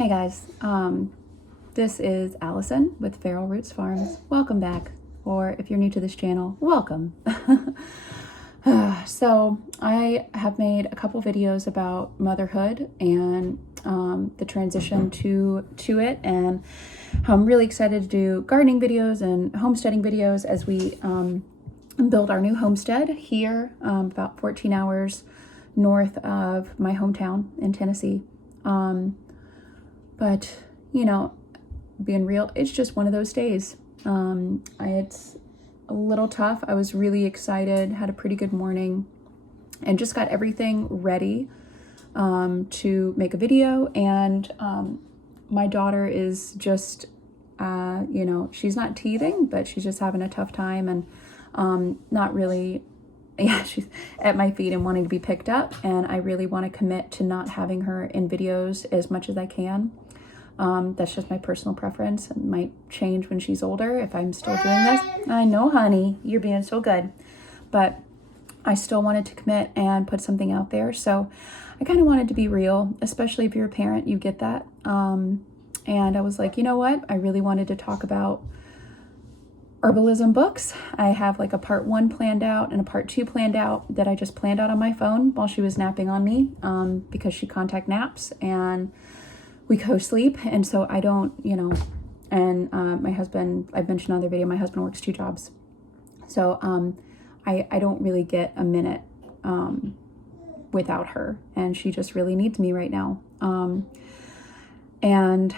Hey guys, this is Allison with Feral Roots Farms. Welcome back, or if you're new to this channel, welcome. So I have made a couple videos about motherhood and the transition to it, and how I'm really excited to do gardening videos and homesteading videos as we build our new homestead here about 14 hours north of my hometown in Tennessee. But, you know, being real, it's just one of those days. It's a little tough. I was really excited, had a pretty good morning, and just got everything ready to make a video. And my daughter is just, she's not teething, but she's just having a tough time and not really, she's at my feet and wanting to be picked up. And I really want to commit to not having her in videos as much as I can. That's just my personal preference. It might change when she's older if I'm still doing this. I know, honey, you're being so good. But I still wanted to commit and put something out there. So I kind of wanted to be real, especially if you're a parent, you get that. And I was like, you know what? I really wanted to talk about herbalism books. I have like a part 1 planned out and a part 2 planned out that I just planned out on my phone while she was napping on me because she contact naps and we co-sleep, and so I don't, and my husband, I've mentioned on the video, my husband works 2 jobs. So I don't really get a minute without her, and she just really needs me right now. And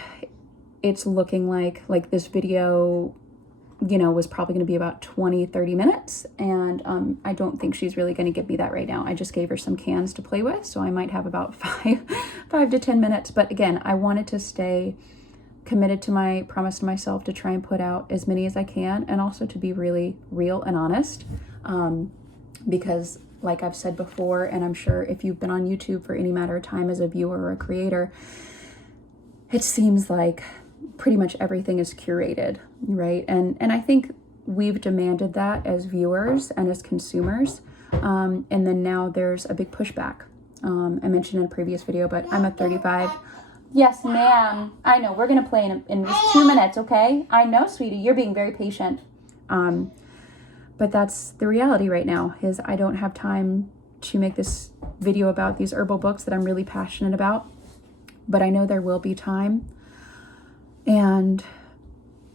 it's looking like this video, was probably going to be about 20-30 minutes, and I don't think she's really going to give me that right now. I just gave her some cans to play with, so I might have about 5 to 10 minutes. But again, I wanted to stay committed to my promise to myself to try and put out as many as I can, and also to be really real and honest, because like I've said before, and I'm sure if you've been on YouTube for any matter of time as a viewer or a creator, it seems like pretty much everything is curated, right? And I think we've demanded that as viewers and as consumers. And then now there's a big pushback. I mentioned in a previous video, but I'm at 35. Yes, ma'am. I know. We're going to play in just 2 minutes, okay? I know, sweetie. You're being very patient. But that's the reality right now, is I don't have time to make this video about these herbal books that I'm really passionate about. But I know there will be time. And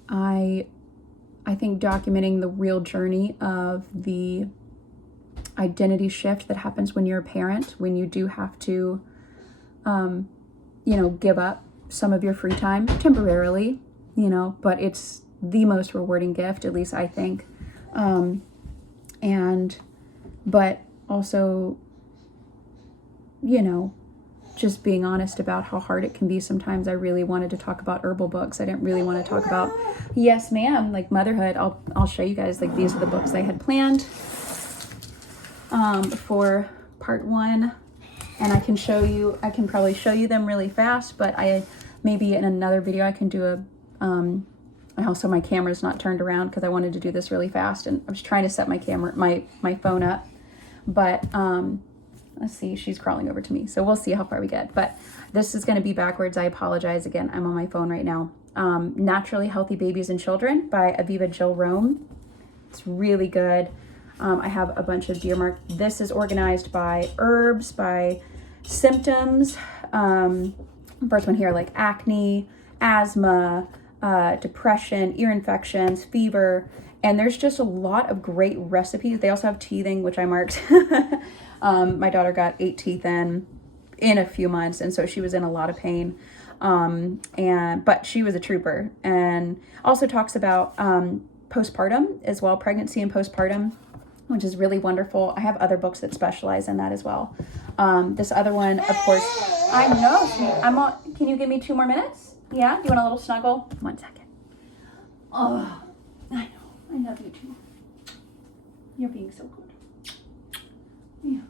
I think documenting the real journey of the identity shift that happens when you're a parent, when you do have to, give up some of your free time temporarily, but it's the most rewarding gift, at least I think. But also, just being honest about how hard it can be sometimes. I really wanted to talk about herbal books. I didn't really want to talk about, yes ma'am, like motherhood. I'll show you guys, like, these are the books I had planned for part 1, and I can probably show you them really fast, but maybe in another video I can do also my camera's not turned around because I wanted to do this really fast, and I was trying to set my phone up, but let's see, she's crawling over to me. So we'll see how far we get. But this is going to be backwards. I apologize. Again, I'm on my phone right now. Naturally Healthy Babies and Children by Aviva Jill Rome. It's really good. I have a bunch of deer mark. This is organized by herbs, by symptoms. First one here, like acne, asthma, depression, ear infections, fever. And there's just a lot of great recipes. They also have teething, which I marked. My daughter got 8 teeth in a few months, and so she was in a lot of pain. But she was a trooper, and also talks about postpartum as well, pregnancy and postpartum, which is really wonderful. I have other books that specialize in that as well. This other one, of course, I know. Can you give me 2 more minutes? Yeah? You want a little snuggle? 1 second. Oh, I know. I love you too. You're being so good. Yeah.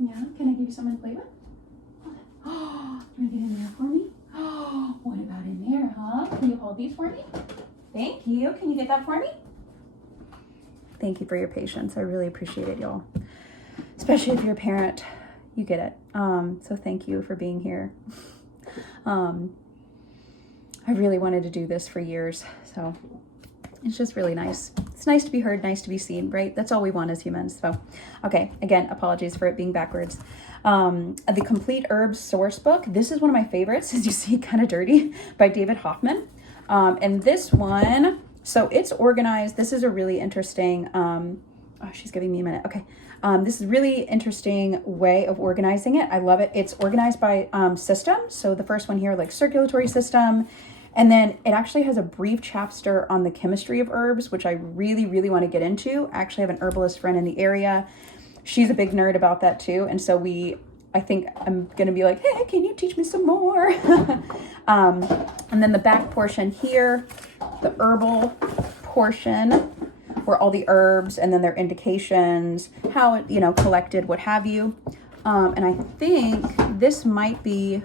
Yeah, can I give you something to play with? Oh, can you get in there for me? Oh, what about in there, huh? Can you hold these for me? Thank you. Can you get that for me? Thank you for your patience. I really appreciate it, y'all. Especially if you're a parent, you get it. So thank you for being here. I really wanted to do this for years, so it's just really nice. It's nice to be heard, nice to be seen, right? That's all we want as humans. So, okay, again, apologies for it being backwards. The Complete Herbs Source Book. This is one of my favorites, as you see, kind of dirty, by David Hoffman. And this one, so it's organized. This is a really interesting, oh, she's giving me a minute. Okay. This is a really interesting way of organizing it. I love it. It's organized by system. So the first one here, like circulatory system. And then it actually has a brief chapter on the chemistry of herbs, which I really, really want to get into. I actually have an herbalist friend in the area. She's a big nerd about that too. And so I think I'm going to be like, hey, can you teach me some more? And then the back portion here, the herbal portion, where all the herbs and then their indications, how, collected, what have you. And I think this might be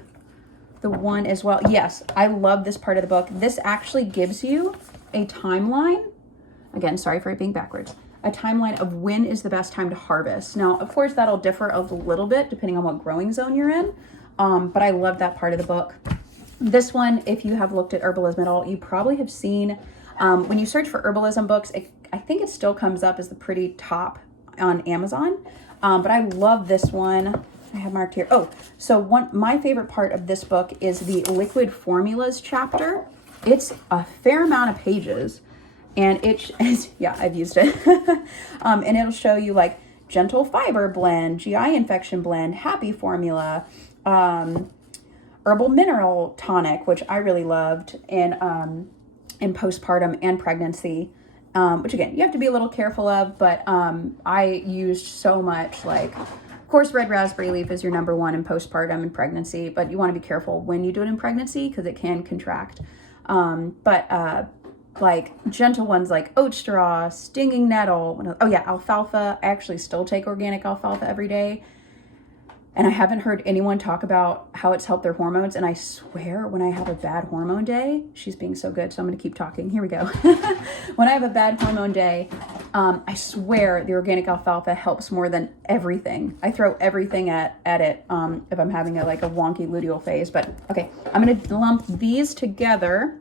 the one as well. Yes, I love this part of the book. This actually gives you a timeline. Again, sorry for it being backwards. A timeline of when is the best time to harvest. Now, of course, that'll differ a little bit depending on what growing zone you're in. But I love that part of the book. This one, if you have looked at Herbalism at all, you probably have seen, when you search for Herbalism books, I think it still comes up as the pretty top on Amazon. But I love this one. I have marked here. Oh, so my favorite part of this book is the liquid formulas chapter. It's a fair amount of pages, and yeah, I've used it. And it'll show you like gentle fiber blend, GI infection blend, happy formula, herbal mineral tonic, which I really loved in postpartum and pregnancy. Which again, you have to be a little careful of, but I used so much, like, of course, red raspberry leaf is your number one in postpartum and pregnancy, but you want to be careful when you do it in pregnancy because it can contract. Like gentle ones like oat straw, stinging nettle. Oh yeah, alfalfa. I actually still take organic alfalfa every day. And I haven't heard anyone talk about how it's helped their hormones. And I swear when I have a bad hormone day, she's being so good, so I'm going to keep talking. Here we go. When I have a bad hormone day, I swear the organic alfalfa helps more than everything. I throw everything at it if I'm having a wonky luteal phase. But okay, I'm going to lump these together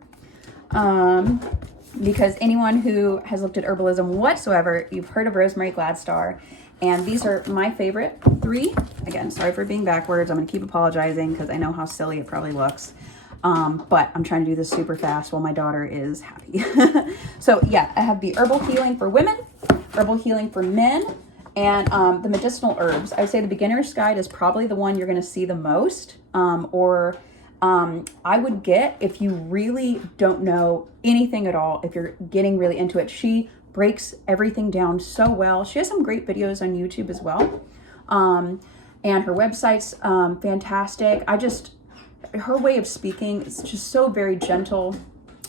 because anyone who has looked at herbalism whatsoever, you've heard of Rosemary Gladstar. And these are my favorite 3. Again, sorry for being backwards. I'm going to keep apologizing because I know how silly it probably looks. But I'm trying to do this super fast while my daughter is happy. So yeah, I have the herbal healing for women, herbal healing for men, and the medicinal herbs. I would say the beginner's guide is probably the one you're going to see the most. I would get, if you really don't know anything at all, if you're getting really into it, she breaks everything down so well. She has some great videos on YouTube as well. And her website's fantastic. Her way of speaking is just so very gentle,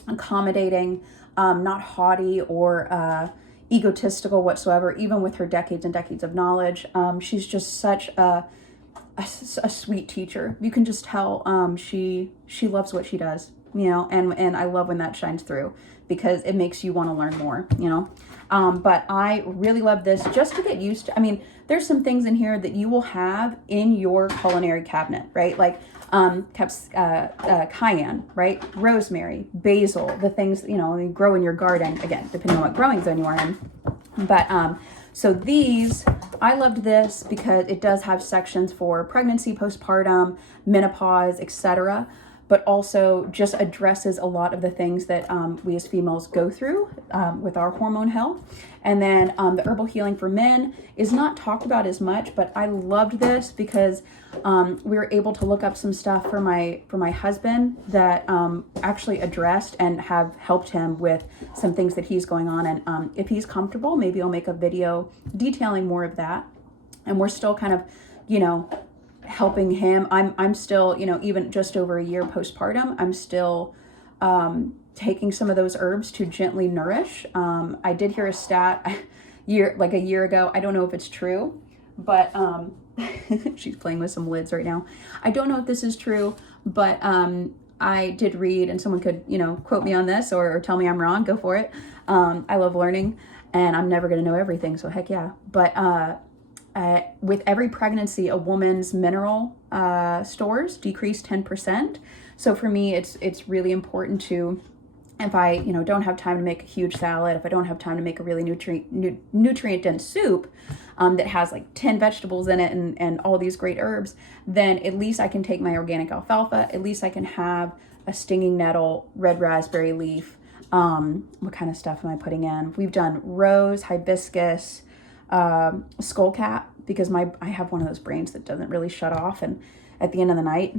accommodating, not haughty or egotistical whatsoever, even with her decades and decades of knowledge. She's just such a sweet teacher. You can just tell she loves what she does, and I love when that shines through because it makes you want to learn more, But I really love this just to get used to. I mean, there's some things in here that you will have in your culinary cabinet, right? Like cayenne, right? Rosemary, basil, the things, you grow in your garden, again, depending on what growing zone you are in. But so these, I loved this because it does have sections for pregnancy, postpartum, menopause, etc., but also just addresses a lot of the things that we as females go through with our hormone health. And then the herbal healing for men is not talked about as much, but I loved this because we were able to look up some stuff for my husband that actually addressed and have helped him with some things that he's going on. And if he's comfortable, maybe I'll make a video detailing more of that. And we're still kind of, helping him. I'm still, even just over a year postpartum, I'm still taking some of those herbs to gently nourish. I did hear a stat a year ago. I don't know if it's true, but she's playing with some lids right now. I don't know if this is true, but I did read, and someone could, quote me on this or tell me I'm wrong, go for it. I love learning and I'm never going to know everything. So heck yeah. But with every pregnancy, a woman's mineral stores decrease 10%. So for me, it's really important to, if I, don't have time to make a huge salad, if I don't have time to make a really nutrient dense soup that has like 10 vegetables in it and all these great herbs, then at least I can take my organic alfalfa. At least I can have a stinging nettle, red raspberry leaf. What kind of stuff am I putting in? We've done rose, hibiscus, skullcap, because I have one of those brains that doesn't really shut off, and at the end of the night,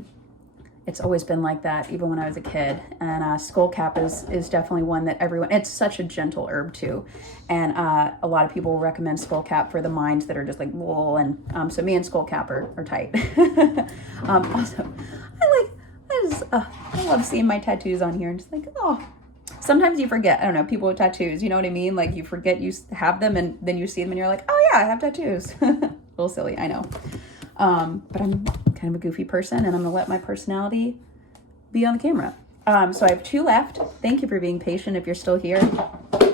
it's always been like that, even when I was a kid. And skullcap is definitely one that it's such a gentle herb too. And a lot of people recommend skullcap for the minds that are just like, whoa. And so me and skullcap are tight. Also, I love seeing my tattoos on here and just like, oh, sometimes you forget. I don't know, people with tattoos, you know what I mean? Like you forget you have them and then you see them and you're like, oh yeah, I have tattoos. A little silly, I know. But I'm kind of a goofy person and I'm gonna let my personality be on the camera. So I have 2 left. Thank you for being patient if you're still here.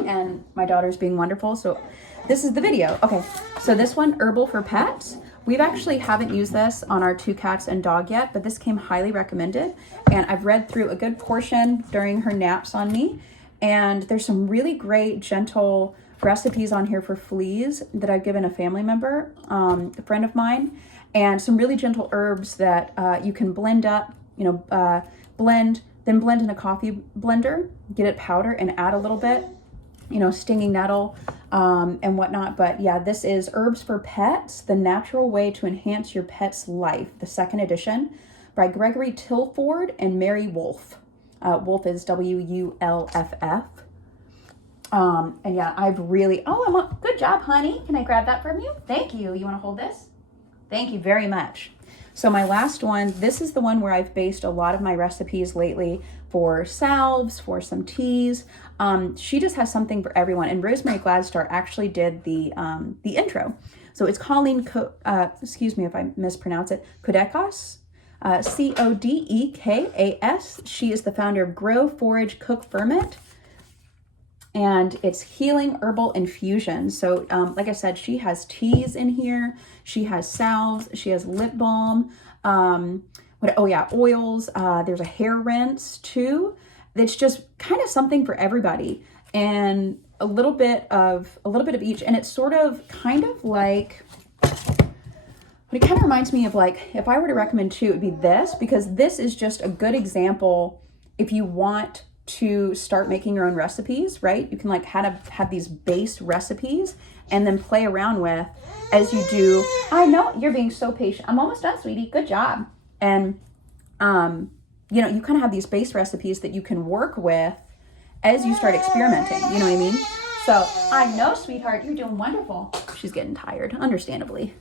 And my daughter's being wonderful. So this is the video. Okay, so this one, herbal for pets. We've actually haven't used this on our 2 cats and dog yet, but this came highly recommended. And I've read through a good portion during her naps on me. And there's some really great, gentle recipes on here for fleas that I've given a family member, a friend of mine. And some really gentle herbs that you can blend up, blend in a coffee blender, get it powder and add a little bit, stinging nettle and whatnot. But yeah, this is Herbs for Pets, The Natural Way to Enhance Your Pet's Life, the 2nd edition by Gregory Tilford and Mary Wolf. Wolf is Wullff. And yeah, good job, honey. Can I grab that from you? Thank you. You want to hold this? Thank you very much. So my last one, this is the one where I've based a lot of my recipes lately for salves, for some teas. She just has something for everyone. And Rosemary Gladstar actually did the intro. So it's Colleen, excuse me if I mispronounce it, Codekas, Codekas. She is the founder of Grow, Forage, Cook, Ferment. And it's healing herbal infusion. So like I said, she has teas in here. She has salves. She has lip balm. Oils. There's a hair rinse too. It's just kind of something for everybody, and a little bit of each. And it's sort of kind of like, it kind of reminds me of like, if I were to recommend 2, it would be this, because this is just a good example if you want to start making your own recipes, right? You can like have these base recipes and then play around with as you do. I know you're being so patient. I'm almost done, sweetie. Good job. And, you kind of have these base recipes that you can work with as you start experimenting. You know what I mean? So I know, sweetheart, you're doing wonderful. She's getting tired, understandably.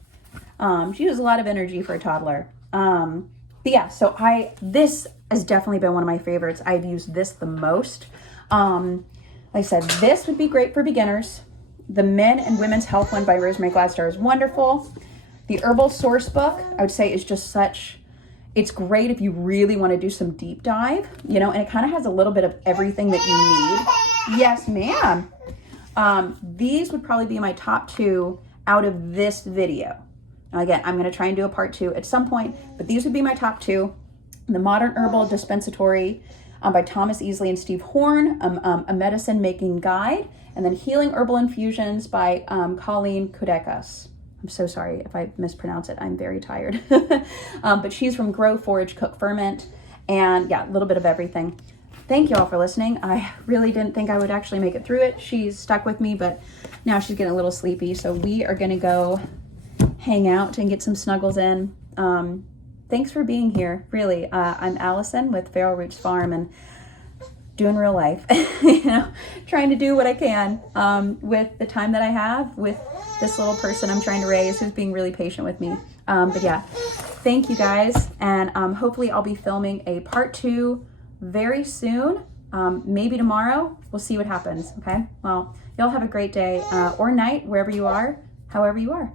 She uses a lot of energy for a toddler. But yeah, so this has definitely been one of my favorites. I've used this the most. Like I said, this would be great for beginners. The Men and Women's Health one by Rosemary Gladstar is wonderful. The Herbal Source book, I would say, is just it's great if you really want to do some deep dive, and it kind of has a little bit of everything that you need. Yes, ma'am. These would probably be my top 2 out of this video. Now, again, I'm going to try and do a part 2 at some point, but these would be my top 2. The Modern Herbal Dispensatory by Thomas Easley and Steve Horn, a medicine making guide, and then Healing Herbal Infusions by Colleen Codekas. I'm so sorry if I mispronounce it. I'm very tired. But she's from Grow, Forage, Cook, Ferment, and yeah, a little bit of everything. Thank you all for listening. I really didn't think I would actually make it through it. She's stuck with me, but now she's getting a little sleepy, so we are going to go hang out and get some snuggles in. Thanks for being here, really. I'm Allison with Feral Roots Farm and doing real life, trying to do what I can with the time that I have with this little person I'm trying to raise who's being really patient with me. But yeah, thank you guys. And hopefully I'll be filming a part 2 very soon, maybe tomorrow. We'll see what happens, okay? Well, y'all have a great day or night, wherever you are, however you are.